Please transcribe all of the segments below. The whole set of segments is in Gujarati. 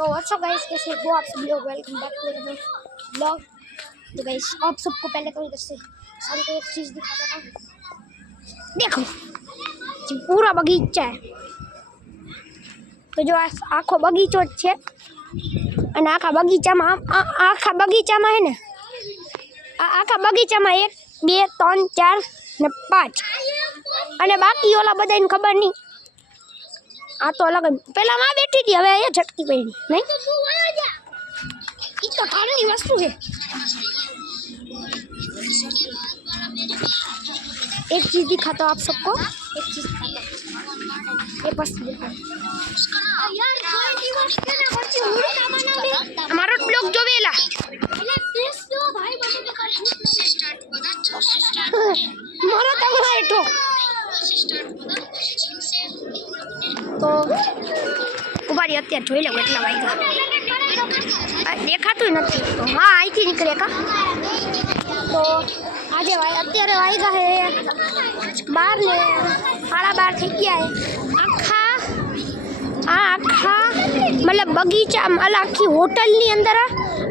तो व्हाट्स अप गाइस, कैसे हो आप सब लोग। Welcome back to another blog. तो गाइस आप सबको पहले तो इधर से सारी को एक चीज़ दिखाता था। देखो जी पूरा बगीचा है। तो जो आखो बगीचो है અને આખા બગીચામાં હે ને આખા બગીચામાં 1 2 3 4 ને 5 અને બાકી ઓલા બધાને ખબર નહીં। આ તો અલગ પેલા માં બેઠી હતી, હવે અહીંયા ઝટકી પડી નહીં। ઈ તો ઠારની વસ્તુ છે। एक चीज दिखाता हूँ आप सबको, एक चीज दिखाता हूँ। ये बस हमारा ब्लॉग जो वेला मारो तगड़ा एटो तो उबारी અત્યારે જોઈ લો કેટલા વાગ્યા દેખાતું નથી। તો હા અહીંથી નીકળે કા। તો આજે અત્યારે વાગ્યા હે 12 ને 12:30 થઈ ગયા હે। આખા मतलब बगीचा मतलब आखी होटल नी अंदर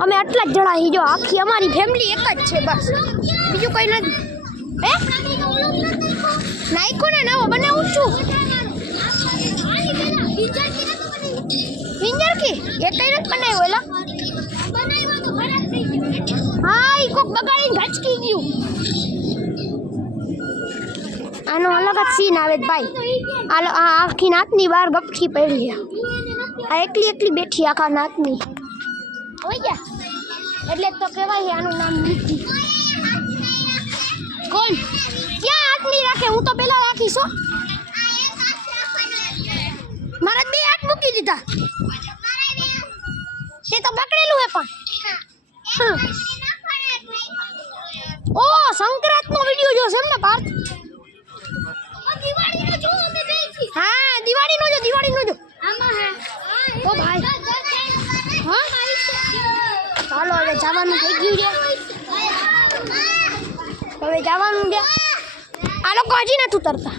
अमे आटला ज जणा ही जो आखी अमारी फैमिली एक ज छे बस, बीजू कोई नहीं। हे नाइको ने नવો बनाવું છું पिंजर की एक कई रत बनायो एला बनायो तो खराब થઈ ગયો। હા ઈ કોક બગાડીને ભચકી ગયું। આનો અલગ જ સીન આવે ભાઈ। આ આખી નાતની બહાર ગપઠી પડી છે। આ એકલી એકલી બેઠી આખા નાતની હોય ગયા એટલે તો કહેવાય આનું નામ મીઠી। કોણ ક્યાં હાથ નહીં રાખે? હું તો પેલા રાખીશ હો। મારા 2 હાથ મૂકી દીધા। તે તો પકડેલું હે પણ ઓ સંક્રાંતનો વિડિયો જોશે એમને પાર્થ। हाँ दिवाली नो जो आमा है ओ भाई। हाँ चलो હવે જવાનું થઈ ગયું છે। હવે જવાનું છે। આ લોકો હજી નથી ઉતરતા।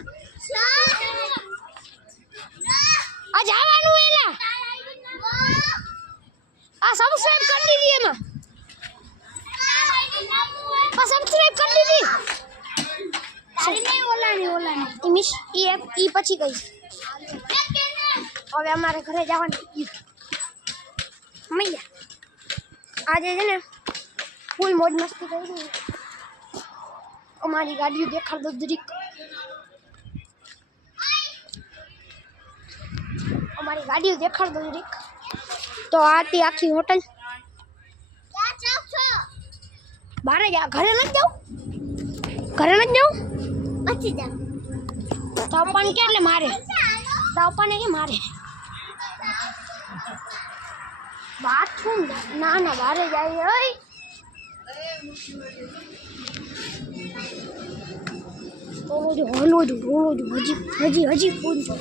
આ જવાનું એલા આ સબસ્ક્રાઇબ કરી દીધી એમાં। આ સબસ્ક્રાઇબ કરી દીધી પછી કહીશ। હવે અમારે ઘરે જવાનું મૈયા આજે છે ને ફૂલ મોજ મસ્તી કરી। અમારી ગાડીઓ દેખાડ દો જરીક। અમારી ગાડીઓ દેખાડ દો જરીક। તો આતી આખી હોટલ બારે જા ઘરે નથી જાઉં, ઘરે નથી જાઉં પછી જાઉં તાપણ કેટલે મારે તાપણ કે મારે બાથરૂમ ના ના બારે જાય ઓય રોલો જો હજી ફોન છે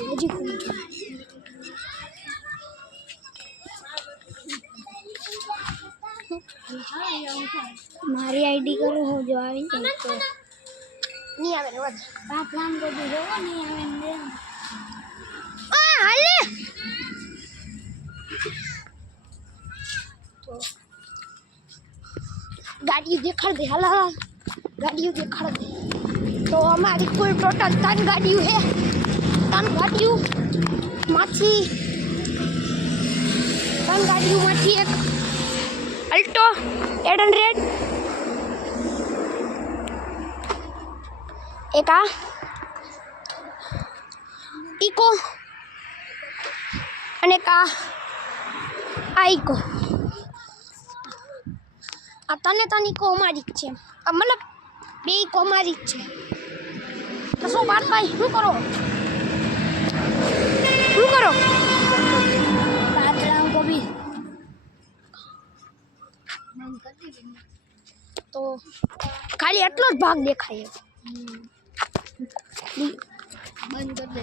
મારી આઈડી કરું હું જો આવી તો नहीं आवे रे वद बाप नाम को दे दो नहीं आवे ने आ हाले तो गाड़ी देखाड़ दे हाला गाड़ी देखाड़ दे। तो हमारी कुल टोटल 3 गाड़ियों है। 3 गाड़ियों माथी 3 गाड़ियों माथी एक अल्टो 800 एक इको અને આ ઇકો આ તને ઇકો અમારી જ છે। મતલબ 2 ઇકો અમારી જ છે। તો શું ભાઈ શું કરો પાતળાઓ को भी તો ખાલી એટલો જ ભાગ દેખાય। बंद कर दे।